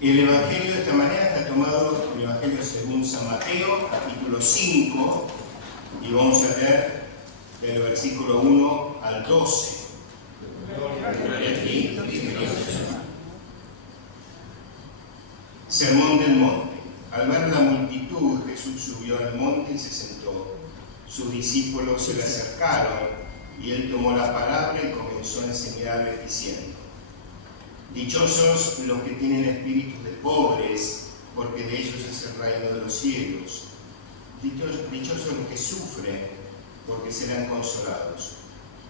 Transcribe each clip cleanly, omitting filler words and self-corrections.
El Evangelio de esta manera está tomado del Evangelio según San Mateo, capítulo 5, y vamos a leer del versículo 1 al 12. Sermón del monte. Al ver la multitud, Jesús subió al monte y se sentó. Sus discípulos se le acercaron y él tomó la palabra y comenzó a enseñarles diciendo: Dichosos los que tienen espíritus de pobres, porque de ellos es el reino de los cielos. Dichosos los que sufren, porque serán consolados.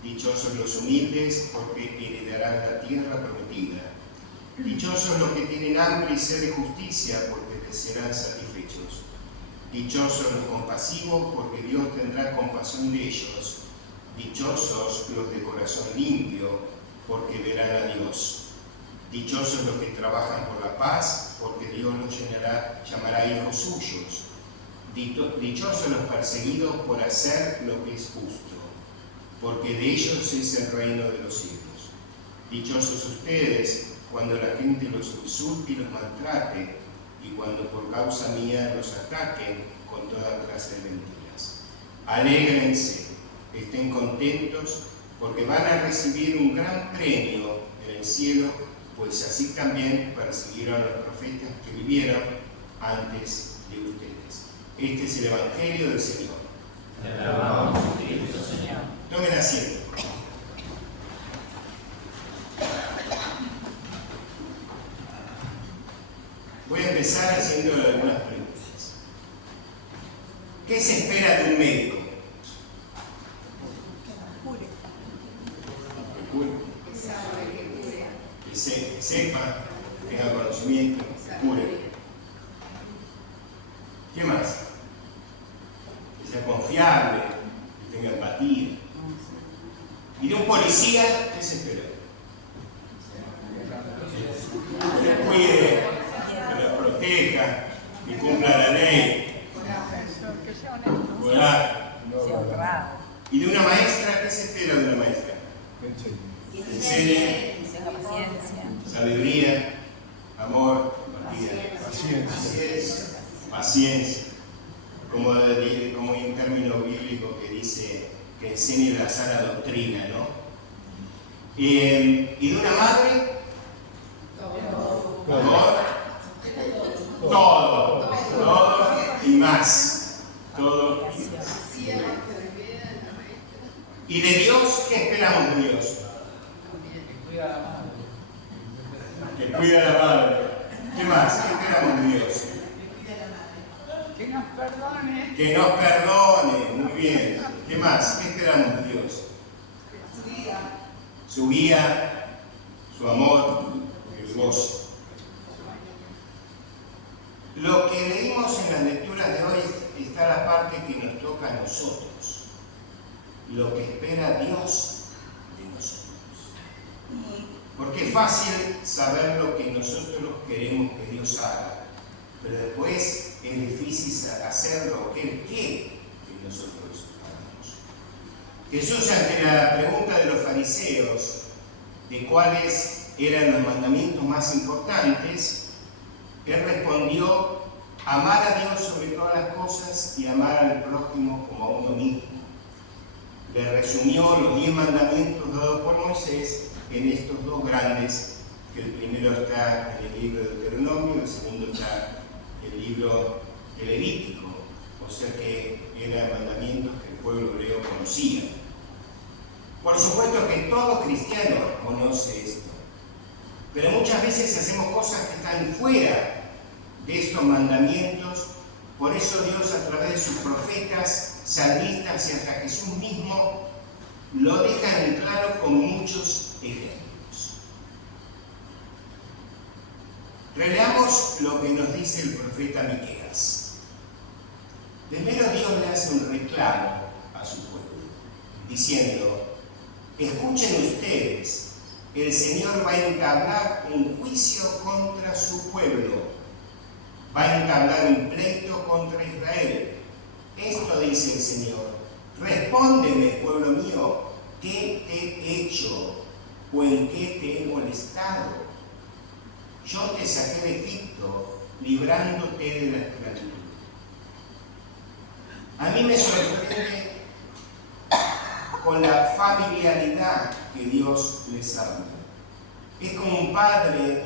Dichosos los humildes, porque heredarán la tierra prometida. Dichosos los que tienen hambre y sed de justicia, porque les serán satisfechos. Dichosos los compasivos, porque Dios tendrá compasión de ellos. Dichosos los de corazón limpio, porque verán a Dios. Dichosos los que trabajan por la paz, porque Dios los llamará hijos suyos. Dichosos los perseguidos por hacer lo que es justo, porque de ellos es el reino de los cielos. Dichosos ustedes cuando la gente los insulte y los maltrate, y cuando por causa mía los ataquen con toda clase de mentiras. Alégrense, estén contentos, porque van a recibir un gran premio en el cielo, pues así también persiguieron a los profetas que vivieron antes de ustedes. Este es el Evangelio del Señor. Te alabamos, Cristo Señor. Tomen asiento. Voy a empezar haciéndole algunas preguntas. ¿Qué se espera de un médico? Que cure. Que sepa, que tenga conocimiento, que cure. ¿Qué más? Que sea confiable, que tenga empatía. ¿Y de un policía qué se espera? Que le cuide, que la proteja, que cumpla la ley. Volar. ¿Y de una maestra qué se espera de una maestra? Que enseñe, sabiduría, amor, paciencia. Como hay un término bíblico que dice que enseñe la sana doctrina, ¿no? ¿Y de una madre? Todo y más. Todo y más. ¿Y de Dios qué esperamos de Dios? Que cuida a la madre. ¿Qué más? ¿Qué esperamos de Dios? Que nos perdone. Que nos perdone. Muy bien. ¿Qué más? ¿Qué esperamos de Dios? Su guía, su amor, el gozo. Lo que leímos en las lecturas de hoy está la parte que nos toca a nosotros. Lo que espera Dios de nosotros. Porque es fácil saber lo que nosotros queremos que Dios haga, pero después es difícil hacer lo que Él quiere que nosotros hagamos. Jesús, ante la pregunta de los fariseos de cuáles eran los mandamientos más importantes, Él respondió: amar a Dios sobre todas las cosas y amar al prójimo como a uno mismo. Le resumió los 10 mandamientos dados por Moisés en estos dos grandes, que el primero está en el libro de Deuteronomio, el segundo está en el libro de Levítico, o sea que eran mandamientos que el pueblo hebreo conocía. Por supuesto que todo cristiano conoce esto, pero muchas veces hacemos cosas que están fuera de estos mandamientos. Por eso Dios, a través de sus profetas, salmistas y hasta Jesús mismo, lo deja en claro con muchos ejemplos. Releamos lo que nos dice el profeta Miqueas. Primero Dios le hace un reclamo a su pueblo, diciendo: escuchen ustedes, el Señor va a entablar un juicio contra su pueblo. Va a entablar un pleito contra Israel. Esto dice el Señor: respóndeme, pueblo mío, ¿qué te he hecho o en qué te he molestado? yo te saqué de Egipto, librándote de la esclavitud. A mí me sorprende con la familiaridad que Dios les habla. Es como un padre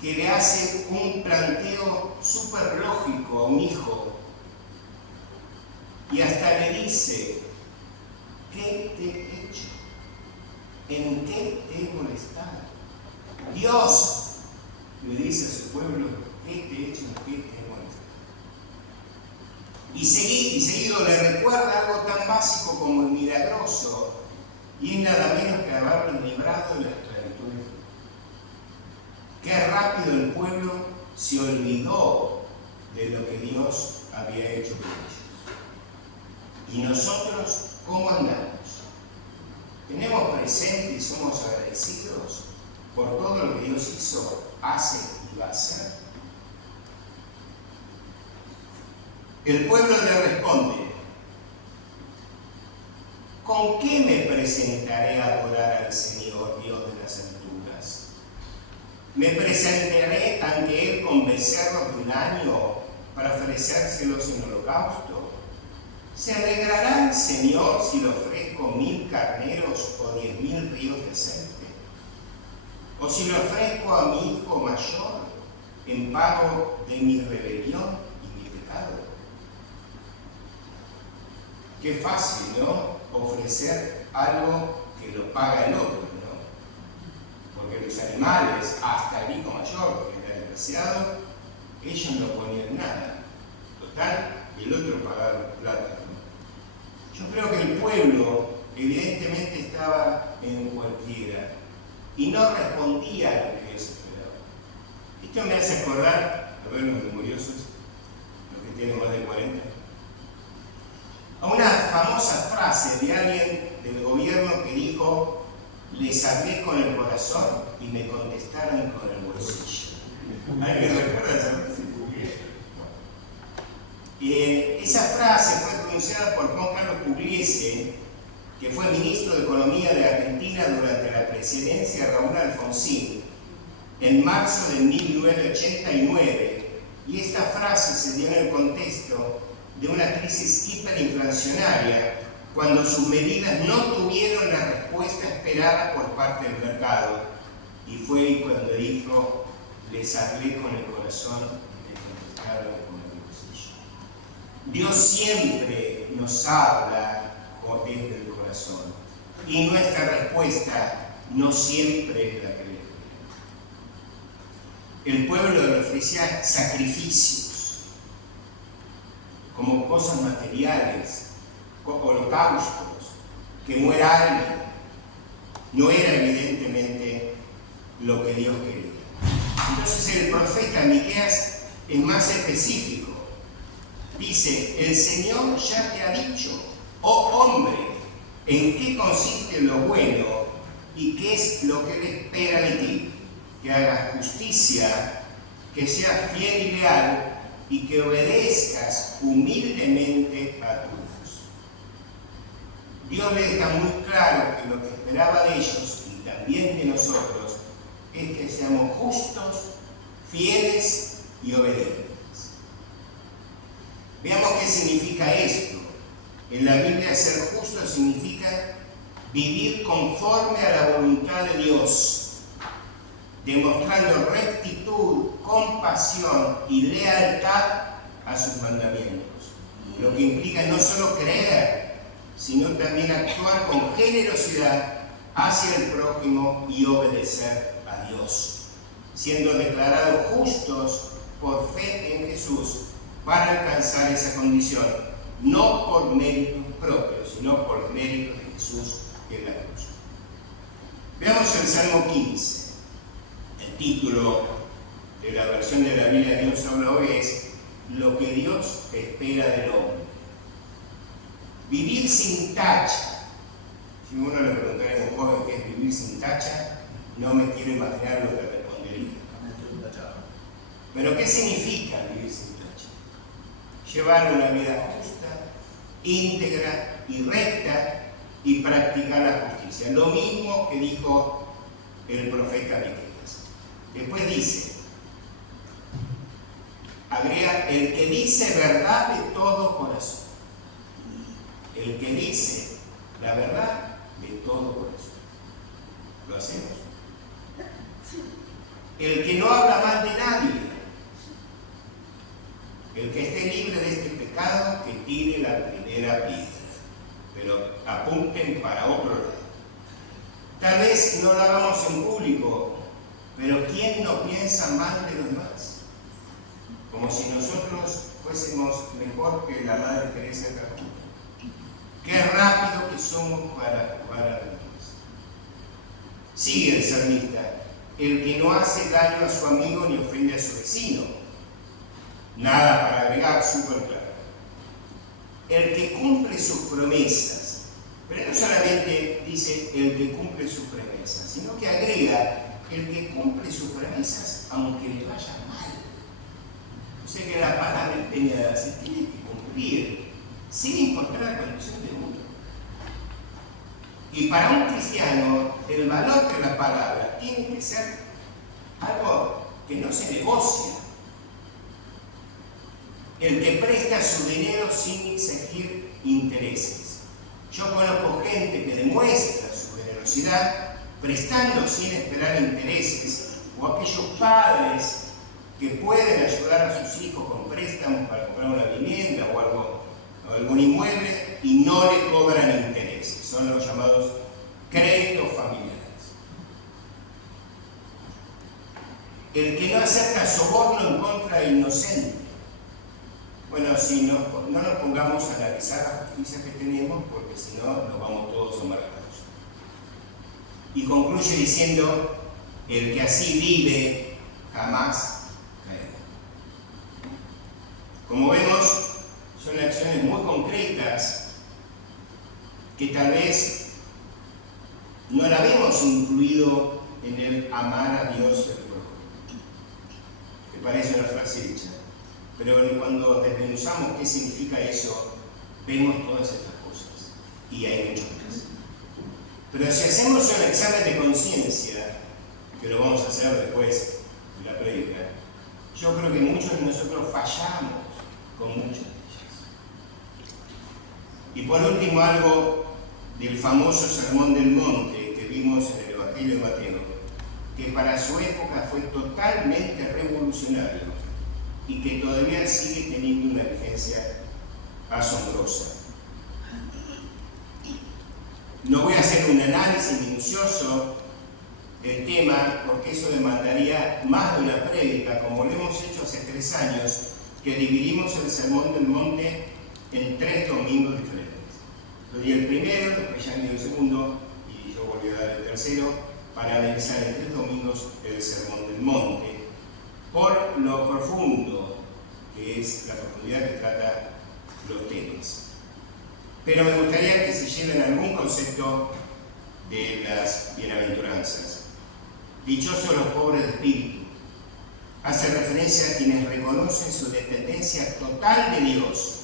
que le hace un planteo súper lógico a un hijo y hasta le dice: ¿qué te he hecho? ¿En qué te he molestado? Dios le dice a su pueblo: ¿qué te he hecho? ¿En qué te he molestado? Y seguido le recuerda algo tan básico como el milagroso, y es nada menos que haberlos librado de la esclavitud. Qué rápido el pueblo se olvidó de lo que Dios había hecho con ellos. ¿Y nosotros cómo andamos? ¿Tenemos presente y somos agradecidos por todo lo que Dios hizo, hace y va a hacer? El pueblo le responde: ¿con qué me presentaré a adorar al Señor, Dios de las alturas? ¿Me presentaré ante Él con becerros de un año para ofrecérselos en holocausto? ¿Se alegrará el Señor si le ofrezco 1000 carneros o 10.000 ríos de aceite? ¿O si le ofrezco a mi hijo mayor en pago de mi rebelión y mi pecado? Qué fácil, ¿no? Ofrecer algo que lo paga el otro, ¿no? Porque los animales, hasta el hijo mayor, que era desgraciado, ellos no ponían nada. Total, el otro pagaba plata, ¿no? Yo creo que el pueblo evidentemente estaba en cualquiera y no respondía a lo que Dios esperaba. Esto me hace acordar, a ver los memoriosos, los que tienen más de 40, a una famosa frase de alguien del gobierno que dijo: les hablé con el corazón y me contestaron con el bolsillo. ¿Alguien recuerda esa frase? Esa frase fue pronunciada por Juan Carlos Pugliese, que fue ministro de Economía de Argentina durante la presidencia de Raúl Alfonsín, en marzo de 1989, y esta frase se dio en el contexto de una crisis hiperinflacionaria, cuando sus medidas no tuvieron la respuesta esperada por parte del mercado, y fue ahí cuando dijo: les hablé con el corazón y me contestaron con el bolsillo. Dios siempre nos habla desde el corazón, y nuestra respuesta no siempre es la que le esperamos. El pueblo le ofrecía sacrificios, como cosas materiales, holocaustos, que muera alguien. No era evidentemente lo que Dios quería. Entonces el profeta Miqueas es más específico. Dice: el Señor ya te ha dicho, oh hombre, en qué consiste lo bueno y qué es lo que Él espera de ti. Que hagas justicia, que seas fiel y leal, y que obedezcas humildemente a tu Dios. Dios le deja muy claro que lo que esperaba de ellos y también de nosotros es que seamos justos, fieles y obedientes. Veamos qué significa esto. En la Biblia, ser justo significa vivir conforme a la voluntad de Dios, demostrando rectitud, compasión y lealtad a sus mandamientos. Lo que implica no solo creer, sino también actuar con generosidad hacia el prójimo y obedecer a Dios, siendo declarados justos por fe en Jesús para alcanzar esa condición, no por méritos propios, sino por méritos de Jesús en la cruz. Veamos el Salmo 15. El título de la versión de la Biblia de Dios habla hoy es: lo que Dios espera del hombre. Vivir sin tacha. Si uno le preguntara a un joven qué es vivir sin tacha, no me quiero imaginar lo que respondería. Pero ¿qué significa vivir sin tacha? Llevar una vida justa, íntegra y recta, y practicar la justicia. Lo mismo que dijo el profeta Miqueas. Después dice, agrega, el que dice verdad de todo corazón. El que dice la verdad de todo corazón. ¿Lo hacemos? El que no habla mal de nadie. El que esté libre de este pecado, que tire la primera piedra. Pero apunten para otro lado. Tal vez no lo hagamos en público, pero ¿quién no piensa mal de los demás? Como si nosotros fuésemos mejor que la Madre Teresa de Calcuta. Qué rápido que somos para jugar a los demás. Sigue el salmista, el que no hace daño a su amigo ni ofende a su vecino. Nada para agregar, súper claro. El que cumple sus promesas, pero no solamente dice el que cumple sus promesas, sino que agrega el que cumple sus promesas aunque le vaya mal. O sea que la palabra empeñada se tiene que cumplir sin importar la condición de uno. Y para un cristiano, el valor de la palabra tiene que ser algo que no se negocia. El que presta su dinero sin exigir intereses. Yo conozco gente que demuestra su generosidad prestando sin esperar intereses, o aquellos padres que pueden ayudar a sus hijos con préstamos para comprar una vivienda o algún inmueble y no le cobran intereses. Son los llamados créditos familiares. El que no acepta soborno en contra de inocente. Bueno, si no nos pongamos a analizar la justicia que tenemos, porque si no nos vamos todos amargados. Y concluye diciendo, el que así vive jamás caerá. Como vemos, son acciones muy concretas que tal vez no la vemos incluido en el amar a Dios y al prójimo. Que parece una frase hecha. Pero cuando desmenuzamos qué significa eso, vemos todas estas cosas. Y hay muchas más. Pero si hacemos un examen de conciencia, que lo vamos a hacer después de la prédica, yo creo que muchos de nosotros fallamos con muchas de ellas. Y por último, algo del famoso Sermón del Monte que vimos en el Evangelio de Mateo, que para su época fue totalmente revolucionario y que todavía sigue teniendo una vigencia asombrosa. No voy a hacer un análisis minucioso del tema, porque eso demandaría más de una prédica, como lo hemos hecho hace 3 años, que dividimos el Sermón del Monte en 3 domingos diferentes. Yo di el primero, después ya di el segundo, y yo volví a dar el tercero, para analizar en 3 domingos el Sermón del Monte, por lo profundo que es la profundidad que trata los temas. Pero me gustaría que se lleven algún concepto de las bienaventuranzas. Dichosos los pobres de espíritu. Hace referencia a quienes reconocen su dependencia total de Dios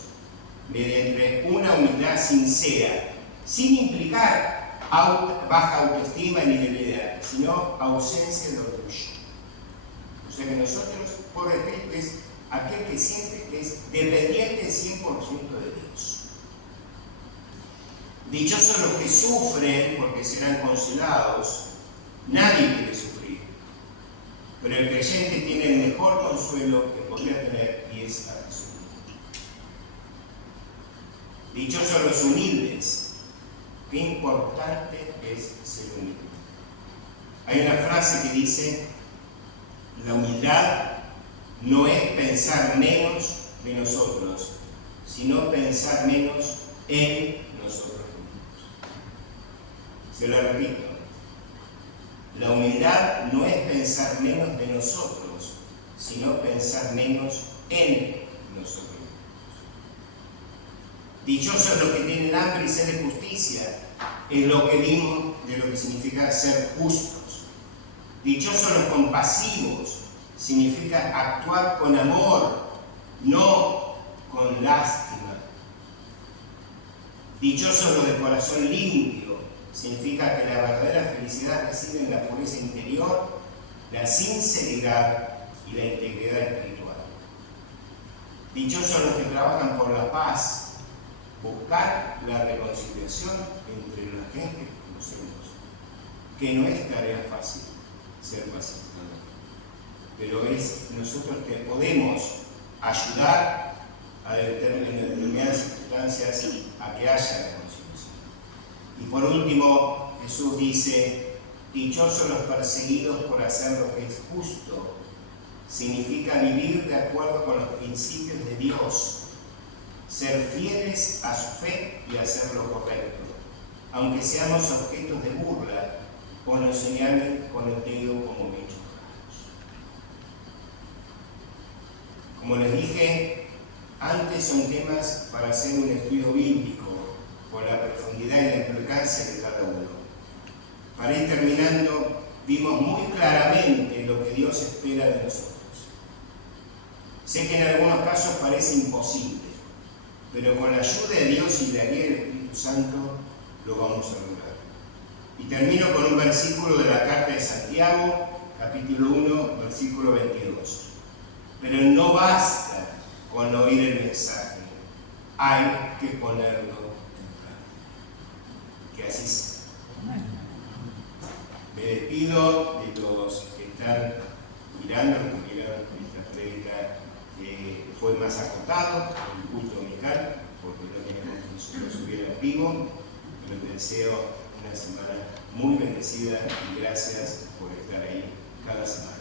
mediante una humildad sincera, sin implicar baja autoestima ni debilidad, sino ausencia de orgullo. O sea que nosotros, pobre espíritu, es aquel que siente que es dependiente 100% de Dios. Dichosos los que sufren porque serán consolados. Nadie quiere sufrir, pero el creyente tiene el mejor consuelo que podría tener, y es a Jesús. Dichosos los humildes. Qué importante es ser humilde. Hay una frase que dice: la humildad no es pensar menos de nosotros, sino pensar menos en nosotros mismos. Se lo repito. La humildad no es pensar menos de nosotros, sino pensar menos en nosotros mismos. Dichosos los que tienen hambre y sed de justicia, es lo que vimos de lo que significa ser justos. Dichosos los compasivos, significa actuar con amor, no con lástima. Dichosos los de corazón limpio, significa que la verdadera felicidad reside en la pureza interior, la sinceridad y la integridad espiritual. Dichosos los que trabajan por la paz, buscar la reconciliación entre la gente que conocemos, que no es tarea fácil ser pacificador, pero es nosotros que podemos ayudar a determinadas circunstancias a que haya reconciliación. Y por último, Jesús dice: dichosos los perseguidos por hacer lo que es justo. Significa vivir de acuerdo con los principios de Dios, ser fieles a su fe y hacer lo correcto, aunque seamos objetos de burla o nos señalen con el dedo como bichos raros. Como les dije antes, son temas para hacer un estudio bíblico con la profundidad y la implicancia de cada uno. Para ir terminando, vimos muy claramente lo que Dios espera de nosotros. Sé que en algunos casos parece imposible, pero con la ayuda de Dios y la guía del Espíritu Santo lo vamos a lograr. Y termino con un versículo de la carta de Santiago, capítulo 1, versículo 22. Pero no basta con oír el mensaje, hay que ponerlo en práctica. Que así sea. Me despido de los que están mirando, que miraron esta prédica. Fue más acotado el culto dominical, porque no teníamos que nosotros subir en vivo. Les deseo una semana muy bendecida y gracias por estar ahí cada semana.